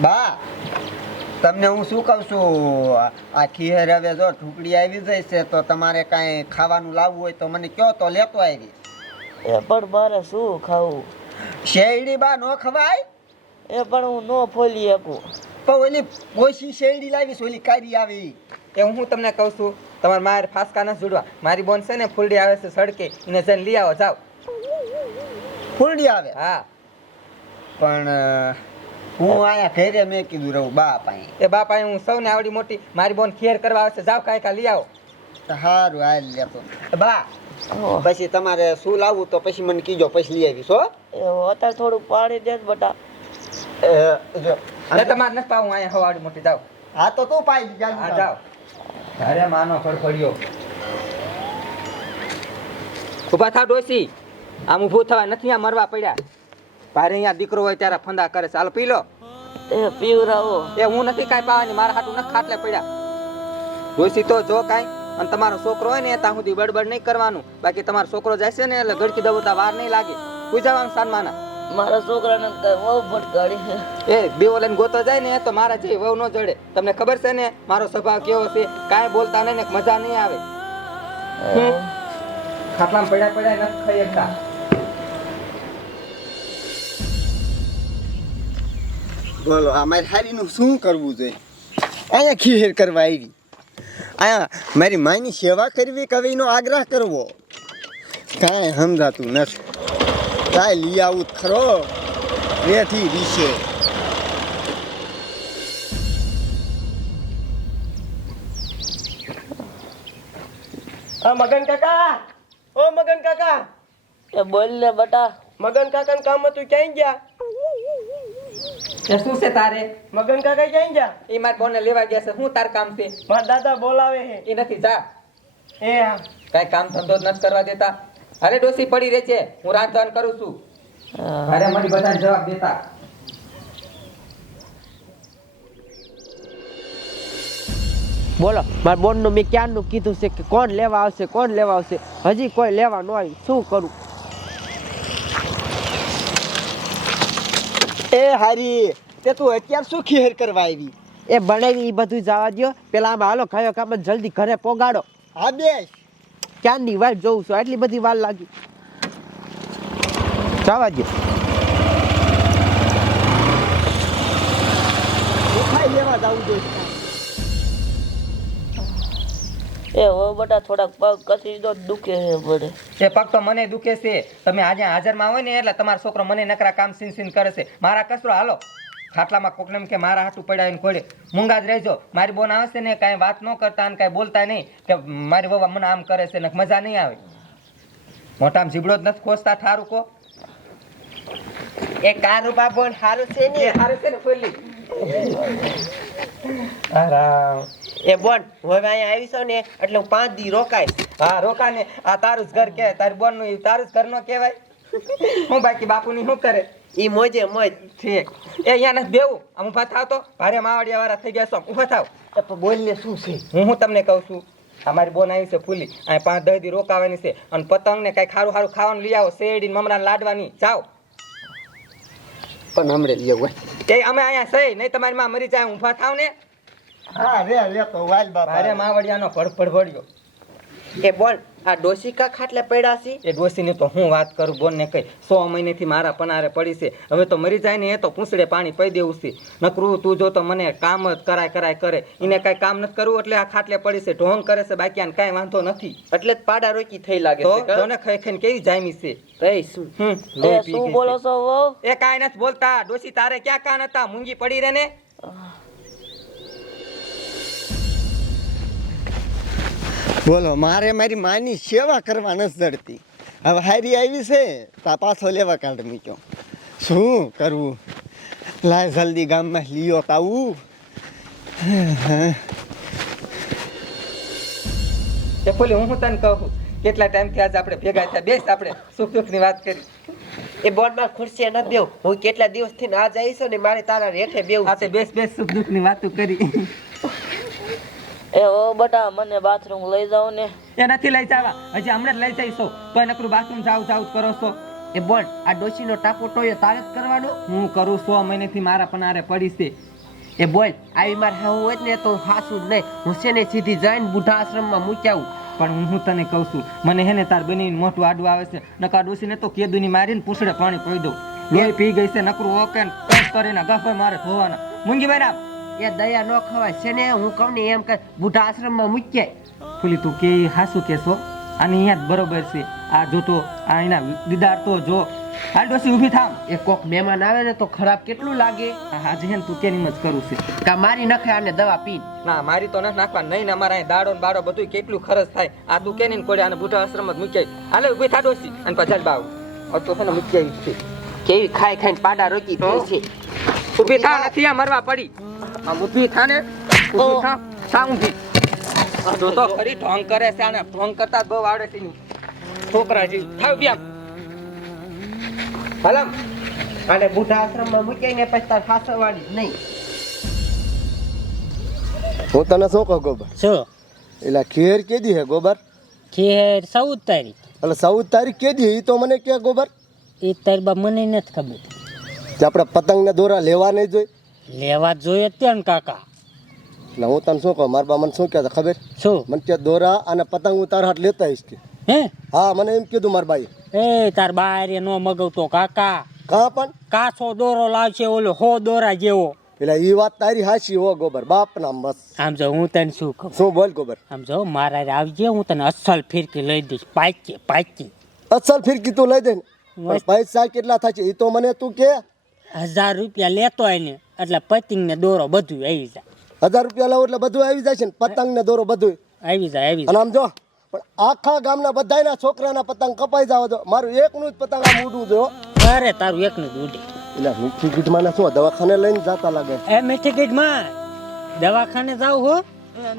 બા તમને હું શું કહું છું? આ- ખીર હવે જો ઢુકડી આવી જાય છે તો તમારે કાંઈ ખાવાનું લાવવું હોય તો મને કયો તો લેતો આવી એ પણ મારે શું ખાવું? શેરડી બા નો ખવાય? એ પણ હું ન ફોલી શકું. પણ ઓલી પોસી શેરડી લાવીશ ઓલી કારી આવી એ હું તમને કહું છું તમારે મારે ફાસકા ન જોડવા. મારી બોન છે ને ફૂલડી આવે છે સડકે એને જઈને લઈ આવો જાઓ. ફૂલડી આવે? હા. પણ હું અહીંયા ઘરે મેં કીધું રહું બા પાસે એ બાપા હું સૌને આવડી મોટી મારી બોન ખેર કરવા આવશે. જાવ કાંઈ કાંઈ લઈ આવો. તો સારું હાલ લેતો બા. હો. પછી તમારે શું લાવવું તો પછી મને કીજો પછી લઈ આવીશ હો. એ અત્યારે થોડું પાણી દે બટા. એ, જો. અને તમારે નથી પાવું અહીંયા હવાડી મોટી જાવ. હા તો તું પાઈ દીધા જાવ. અરે માનો ફરફડ્યો ઊભા થાવ ડોસી આમ ઊભું થવા નથી આ મરવા પડ્યા. ભારે અહીંયા દીકરો હોય ત્યારે ફંદા કરે છે. હાલો પી લો એ પીવરાવો. એ હું નથી કાંઈ પાવાની મારા હાટું નથી ખાટલે પડ્યા. ડોસી તો જો કાંઈ અને તમારો છોકરો હોય ને ત્યાં સુધી બડબડ નહીં કરવાનું. બાકી તમારો છોકરો જાય છે ને એટલે ગડકી દબોતા વાર નહીં લાગે. પૂજાવાનું સાનમાના મારા છોકરાને વહુ ભટકાડી એ દીવો લઈને ગોતો જાય ને તો મારા જે વહુ ન જડે. તમને ખબર છે ને મારો સ્વભાવ કેવો છે? કાંઈ બોલતા નહીં ને મજા નહીં આવે. ખાટલામાં પડ્યા પડ્યા નથી ખાઈ શકતા બોલો આ મારી હારીનું શું કરવું જોઈએ? અહીંયા ખીહેર કરવા આવી. અહીંયા મારી માની સેવા કરવી કવિનો આગ્રહ કરવો? કાંઈ સમજાતું નથી. કાંઈ લઈ આવું ખરો. રેથી વિશે આ મગન કાકા? ઓ મગન કાકા? એ બોલ ને બટા. મગન કાકા કામ હતું ક્યાંય ગયા? એ શું છે તારે? મગન કાકા ક્યાં જા એ માર બોને લેવા ગયા છે. શું તાર કામ છે? માર દાદા બોલાવે હે એ નથી જા. એ હા. કઈ કામ ધંધો જ નથી કરવા દેતા. અરે ડોસી પડી રહે છે હું રાંધવાન કરું છું. અરે મારી બધા જવાબ દેતા. બોલો મારા બોનનું મેં ક્યારનું કીધું છે કે કોણ લેવા આવશે કોણ લેવા આવશે? હજી કોઈ લેવા ન આવ્યું. શું કરું? એ હારી તે તું અત્યાર શું ખેર કરવા આવી? એ બનાવી એ બધું જવા દ્યો. પેલા આમાં હાલો ખાયો કામ જલ્દી ઘરે પોગાડો. હા બેસ. ક્યારની વાટ જોઉં છું? આટલી બધી વાર લાગી. જવા દ્યો. ખાઈ લેવા જવું જોઈએ એ હો બટા થોડાક પગ કસી દો દુખે છે પડે એ પગ તો મને દુખે છે. તમે આજે હાજરમાં હોય ને એટલે તમારો છોકરો મને નકરા કામ સીન સીન કરે છે. મારા કચરો હાલો. ખાટલામાં કોકને એમ કે મારા હાટું પડ્યા એને ખોડે. મૂંગા જ રહેજો. મારી બોન આવશે ને કાંઈ વાત ન કરતા અને કાંઈ બોલતા નહીં કે મારી વવા મને આમ કરે છે ને મજા નહીં આવે. મોટામાં જીબડો જ નથી ખોસતા ઠારું કો. એ કારું બાબો સારું છે ને. સારું છે ને ફૂલી આરામ. એ બોન હવે અહીંયા આવી છો ને એટલે હું પાંચ દી રોકાય હા રોકા ને આ તારું જ ઘર કે તારી બોનનું તારું જ ઘર નો કહેવાય. હું બાકી બાપુની શું કરે? ઈ મોજે મોજ. ઠીક. એ અહીંયા નથી બેવું. આમ ઊભા થાવ તો. ભારે માવડિયા વાળા થઈ ગયા છો. ઊભા થાવ. બોલ ને શું છે? હું હું તમને કહું છું. અમારી બોન આવી છે ફૂલી. અહીં પાંચ દસ દી રોકાવાની છે. અને પતંગ ને કઈ ખારું ખારું ખાવાનું લઈ આવો. શેરડી મમરા લાડવાની. જાઓ. પણ હમણે લઈ આવું એ અમે અહીંયા સહી નહીં તમારી માં મરી જાય. ઊભા થાવ ને. હા રે લેતો વાલ ભારે બાપા માવડિયાનો ભડભડ ભડ્યો એ બોલ આ ડોશિકા ખાટલે પડ્યા છે? એ ડોસીની તો હું વાત કરું બોનને કઈ. સો મહિનેથી મારા પનારે પડી છે. હવે તો મરી જાય ને એ તો પૂંછડે પાણી પી દેવું છે. નકરું તું જો તો મને કામ જ કરાય કરાય કરે. એને કઈ કામ નથી કરવું એટલે આ ખાટલે પડી છે. ઢોંગ કરે છે બાકી આને કાંઈ વાંધો નથી. એટલે જ પાડા રોકી થઈ લાગે છે કાં? ખાઈ ખાઈને કેવી જામી છે? એ શું બોલો છો એ કાંઈ નથી બોલતા. ડોસી તારે ક્યાં કાન હતા? મૂંગી પડી રે ને? બોલો મારે મારી માની સેવા કરવા નથી જડતી. હવે હારી આવી છે તા પાછો લેવા કાઢ મૂક્યો. શું કરવું? લાય જલ્દી ગામમાં લીયો તાવું એ પોલી હું હું તને કહું કેટલા ટાઈમથી આજે આપણે ભેગા થયા બેસ આપણે સુખ દુઃખની વાત કરી. એ બોર્ડમાં માં ખુરશી ન બેવ હું કેટલા દિવસથી ના જઈશ ને મારે તારા રેઠે બેવું આ બેસ બેસ સુખ દુઃખની વાતો કરી. એ, ઓ, બટા, મને બાથરૂમ લઈ જાવ ને. એ નથી લઈ જવા. હજી હમણાં લઈ જઈશો. તો નકરું બાથરૂમ જાવ જાવ કરો છો. એ બોલ, આ ડોશીનો ટાપો ટોયો તારે કરવાનો? હું કરું સો મહિનેથી મારા પનારે પડી છે. એ બોલ, આવી મારે હાવું હોય ને તો હાસું જ નહીં હું છે ને સીધી જઈને બુઢા આશ્રમમાં મૂક્યાવું પણ હું તને કહું છું, મને હે ને તાર બની મોટું આડું આવે છે. નકા ડોસીને તો કેદુની મારીને પૂછડે પાણી પી દઉં. લોહી પી ગઈ છે, નકરું ઓકે કરીને ગફે મારે ધોવાના. મૂંગી ભાઈ એ દયા ન ખવાય. છે ને હું કહું ને એમ કે બુઢા આશ્રમમાં મૂકીએ ફૂલી તું કે હાસું કેશો અને અહીંયા જ બરોબર છે. આ જોતો આ એના દીદાર તો જો. હાલ ડોસી ઊભી થામ. એ કોક મહેમાન આવે ને તો ખરાબ કેટલું લાગે? આ હાજી હે તું કેની જ કરું છે. કા મારી નખે આને દવા પી? ના મારી તો ન નાખવા નહીં ને અમારા અહીં દાડો ને બાડો બધું કેટલું ખર્ચ થાય. આ તું કેની કોડે આને બુઢા આશ્રમ જ મૂકી. હાલે ઊભી થા ડોસી. અને પછી બાવ. તો છે ને મૂકી આવી છે. કેવી ખાઈ ખાઈને પાડા રોકી થઈ છે? ઊભી થા નથી આ મરવા પડી. આમ ઊભી થા ને ઊભી થા થા ઊભી આ જો તો ખરી ઢોંગ કરે છે આને. ઢોંગ કરતા બહુ આવડે છે એની. છોકરા જેવી થાવ ઊભી આમ હલમ અને બુઢા આશ્રમમાં મૂક્યાઈ ને પછી તાર ફાસવાડી નહીં. હું તને શું કહું ગોબર? શું? એટલે ખેર કેદી હે ગોબર? ખેર ચૌદ તારીખ. એટલે ચૌદ તારીખ કેદી એ તો મને કે ગોબર. એ તારી બા મને નથી ખબર. કે આપણે પતંગને દોરા લેવા નહીં જોઈ લેવા જોઈએ ત્યાં કાકા. એટલે હું તને શું કહું મારા બા મને શું કહે છે ખબર? શું? મને કે દોરા અને પતંગ હું તારા હાથ લેતા આવીશ કે. હે? હા મને એમ કીધું મારા બાઈ એ તાર બાર નો મગવતો કાકા. કા પણ? કાચો દોરો લાવશે ઓલો હો દોરા જેવો. એટલે એ વાત તારી હાચી હો ગોબર. બાપ નામ બસ આમ જો હું તને શું કહું? શું બોલ ગોબર? આમ જો મારા આવજે હું તને અસલ ફિરકી લઈ દઈશ પાકી પાકી. અસલ ફિરકી તું લઈ દે ને. પૈસા કેટલા થશે? એ તો મને તું કે. હજાર રૂપિયા લેતો હોય ને એટલે પતંગ ને દોરો બધું આવી જાય. હજાર રૂપિયા લાવો એટલે બધું આવી જાય છે ને પતંગ ને દોરો બધું. આવી જાય આવી અને જાય. આમ જો પણ આખા ગામના બધાયના છોકરાના પતંગ કપાઈ જાવ તો મારું એકનું જ પતંગ આમ ઉડવું જો અરે તારું એકનું દૂધ એટલે મીઠી ગીટમાં ને શું દવાખાને લઈને જતા લાગે? એ મીઠી ગીટમાં દવાખાને જાવ હો.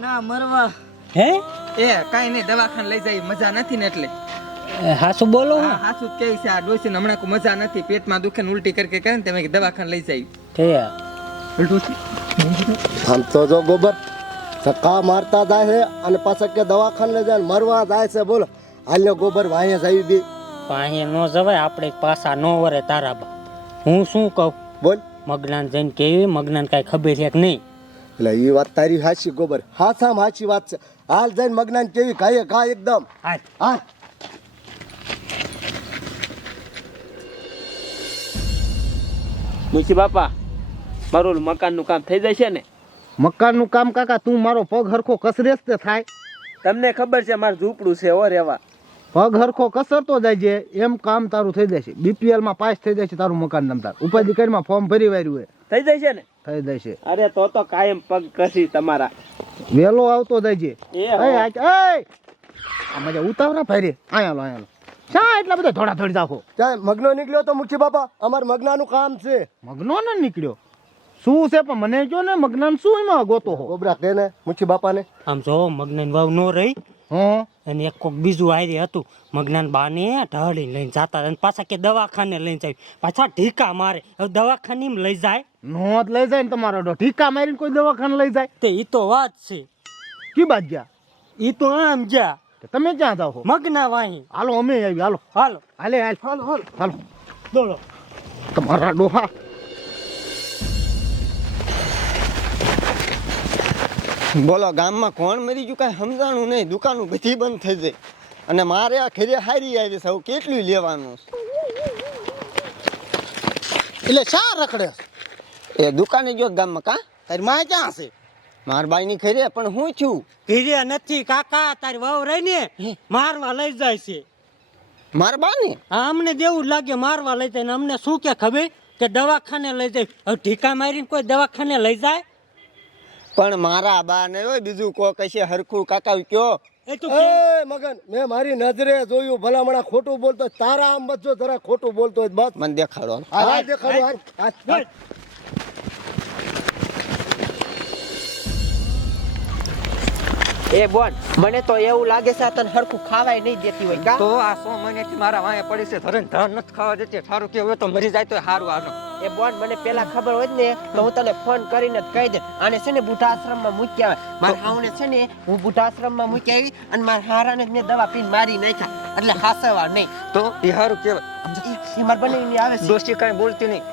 ના મરવા. હે? એ કાંઈ નહીં દવાખાને લઈ જાય મજા નથી ને એટલે. એ હાસુ બોલો હા. હાસુ જ કેવી છે આ ડોસીને હમણાં કોઈ મજા નથી પેટમાં દુખે ને ઉલટી કરી કરે ને તમે દવાખાને લઈ જાય હે આમ તો જો ગોબર ધક્કા મારતા જાય છે અને પાછા કે દવાખાને લઈ જાય મરવા જાય છે બોલો. હાલ્યો ગોબર વાહે જઈ બી વાહે નો જવાય આપણે પાછા નો વરે તારા બા. હું શું કહું? બોલ. મગનાન જઈને કેવી મગનાન કાંઈ ખબર છે કે નહીં? એટલે એ વાત તારી હાચી ગોબર. હાથામાં હાચી વાત છે. હાલ જઈને મગનાન કેવી કાય કા એકદમ. હા હા. મુસી બાપા મારું મકાનનું કામ થઈ જશે ને? મકાનનું કામ કાકા તું મારો પગ હરખો કસરેસ તે થાય. તમને ખબર છે મારું ઝૂંપડું છે ઓર એવા પગ હરખો કસરતો જાય છે એમ કામ તારું થઈ જશે. બીપીએલમાં પાસ થઈ જશે તારું મકાન નમતાર ઉપાધિ કરીમાં ફોર્મ ભરી વાર્યું હોય થઈ જશે ને? થઈ જશે. અરે તો તો કાયમ પગ કસી તમારા. વેલો આવતો જાય છે. એ મજા ઉતાવરા ભાઈ રે. આયા લો આયા લો શા એટલા બધા થોડા થોડી રાખો? ચાલ મગનો નીકળ્યો તો મુખ્ય બાપા. અમાર મગનાનું કામ છે. મગનો ને નીકળ્યો. શું છે પણ મને જો ને મગનાન શું એમાં ગોતો હો? ગોબરા કે ને મુખી બાપાને. આમ જો મગનાન વાવ નો રહી. હં. અને એક કોક બીજું આયરે હતું. મગનાન બાને ઢળી લઈને જાતા અને પાછા કે દવાખાને લઈને જાય. પાછા ઢીકા મારે. હવે દવાખાને લઈ જાય. નોંધ લઈ જાય ને તમારો ડો ઠીકા મારીને કોઈ દવાખાને લઈ જાય? તે ઈ તો વાત છે. કી બાદ ગયા ઈ તો આમ જા તમે ક્યાં જાઓ મગના વાહી. હાલો અમે આવી હાલો. હાલો. હાલે હાલ. હાલો હાલો. હાલો. દોડો. તમારા ડોહા. બોલો ગામમાં કોણ મરી ગયું? કાંઈ સમજાણું નહીં. દુકાનું બધી બંધ થઈ જાય. અને મારે આ ખેરે હારી આવી સૌ કેટલું લેવાનું એટલે શા રખડે એ દુકાને ગયો ગામમાં કા? તારી માં ક્યાં છે? માર બાઈની ખરે પણ હું છું? ઘીરે નથી કાકા તારી વહુ રહી ને મારવા લઈ જાય છે. માર બાને? હા અમને દેવું લાગે મારવા લઈ જાય ને અમને શું કે ખબર કે દવાખાને લઈ જાય? હવે ઢીકા મારીને કોઈ દવાખાને લઈ જાય? પણ મારા બા ને હોય બીજું કો કશે હરખું કાકા કયો એ તો એ મગન મેં મારી નજરે જોયું ભલામણા ખોટું બોલતો તારા આમ બચો જરા ખોટું બોલતો હોય બસ. મને દેખાડો હા દેખાડો હાલ, એ બોન મને તો એવું લાગે છે આ તને હરખું ખાવાય નહીં દેતી હોય કા? તો આ સો મહિનાથી મારા વાંહે પડી છે. ધરણ ધણ નથી ખાવા દેતી. સારું કે હવે તો મરી જાય તો સારું આનો એ બોન મને પેલા ખબર હોય ને તો હું તને ફોન કરીને જ કહી દે આને છે ને બુઢાશ્રમમાં મૂકી આવે. મારા હાવને છે ને હું બુઢાશ્રમમાં મૂકી આવી અને મારા હારાને જ મેં દવા પીને મારી નાખ્યા. એટલે હાસવા નહીં. તો એ સારું કહેવાય. એ મારા બંને આવે દોસ્તી કાંઈ બોલતી નહીં.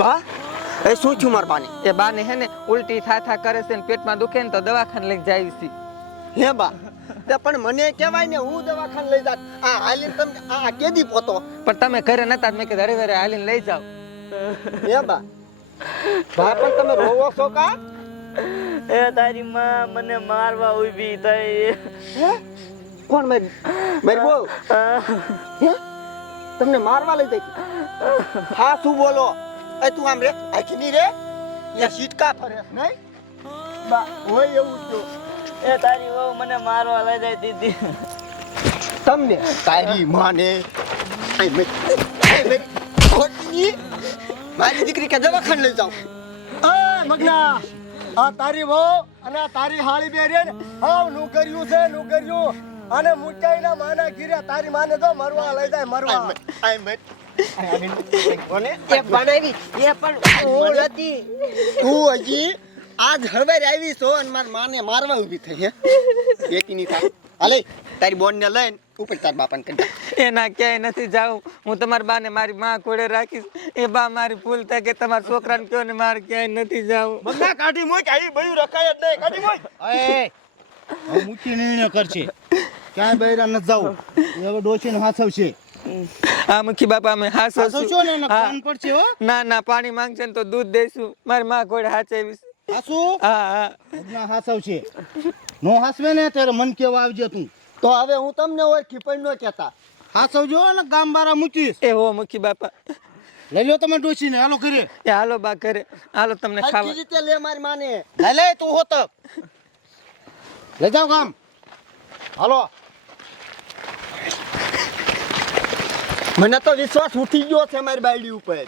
બા એ શું થયું માર બાને? એ બાને હે ને ઉલટી થા થા કરે છે ને પેટમાં દુખે ને તો દવાખાને લઈ જાય છે હે બા તે પણ મને કહેવાય ને હું દવાખાને લઈ જાત. આ હાલીન તમે આ કેદી પોતો. પણ તમે ઘરે નતા મેં કીધું હરે હાલીને લઈ જાવ હે બા બા પણ તમે રોવો છો કા? એ તારી માં મને મારવા ઊભી થઈ. કોણ મેં મારી બહુ તમને મારવા લઈ જઈ હા શું બોલો? એ તું આમ રે આખી ની રે. યા સીટકા ફરે નહીં? બા હોય એવું જ એ તારી વહુ મને મારવા લઈ જાય દીદી તમને તારી માને. મારી દીકરી કે દવાખાને લઈ જાઉં. એ મગના આ તારી વહુ અને આ તારી હાળી બે રે ને હાવ નુકર્યું છે નુકર્યું અને મુચાઈના માના ગીર્યા તારી માને તો મરવા લઈ જાય મરવા. આઈ મે. કોને એ બનાવી એ પણ હું નથી તું હજી આજ હળવાઈ આવી છો અને માર માને મારવા ઊભી થઈ હે? એકી ની થાય. હાલે તારી બોન ને લઈને ઉપર તાર બાપાને કંટા એના ક્યાંય નથી જાઉં. હું તમારી બાને મારી માં કોડે રાખીશ. એ બા મારી ભૂલ થાય કે તમારા છોકરાને કહો ને મારે ક્યાંય નથી જાઉં. બધા કાઢી મોય કે બયું રખાય જ નહીં. કાઢી મોય એ હવે મૂકી નિર્ણય કરશે. ક્યાંય બૈરા ન જાવ હવે ડોશીને હાથવશે આ મુખી બાપા અમે હાસો છો. ને ફોન પર છે હો. ના ના પાણી માંગશે ને તો દૂધ દઈશું. મારી માં કોડે હાચેવીશ. હાસુ? હા હા. હાસવ છે. નો હાસવે ને ત્યારે મન કેવા આવજે તું. તો હવે હું તમને ઓળખી પણ ન કહેતા. હાસવજો ને ગામ બારા મૂકીશ. એ હો મુખી બાપા. લઈ લો તમે ડોશીને હાલો કરે એ હાલો બા કરે હાલો તમને ખાવા. રીતે લે મારી માને. લઈ લે તું હોત. લઈ જાવ ગામ. હાલો. મને તો વિશ્વાસ ઉઠી ગયો છે મારી બાયડી ઉપર.